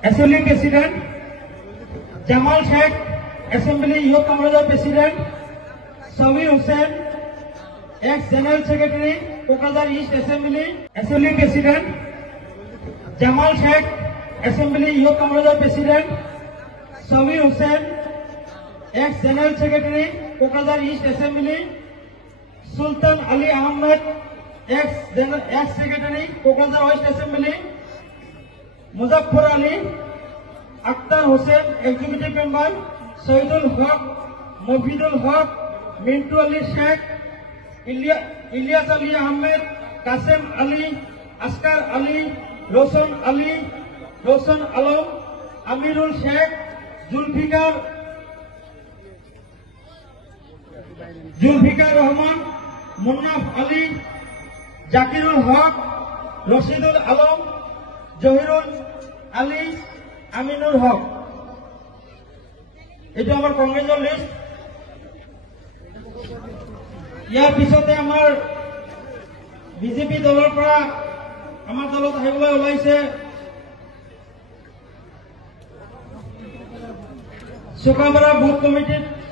Assembly President, Jamal Sheikh, Assembly Youth Congress President, Sawi Hussain, ex-General Secretary, Kokazar East Assembly, Assembly President, Jamal Sheikh, Assembly Youth Congress President, Sawi Hussain, ex-General Secretary, Kokazar East Assembly, Sultan Ali Ahmed, ex-Secretary, Kokazar West Assembly, Muzaffar Ali, Akhtar Hussain, Executive Member, Saidul Haq, Mofidul Haq, Mintu Ali Sheikh, Ilyas Ali Ahmed, Qasim Ali, Askar Ali, Roshan Alam, Amirul Sheikh, Zulfikar Rahman, Munaf Ali, Zakirul Haq, Rashidul Alam, Johirul Ali, Aminul Haq. এটা আমার কংগ্রেসের list. ইয়ার পিছতে আমার BJP দলৰ পৰা আমাৰ দলত আহিবলৈ ওলাইছে চুকাপাৰা বুথ কমিটিত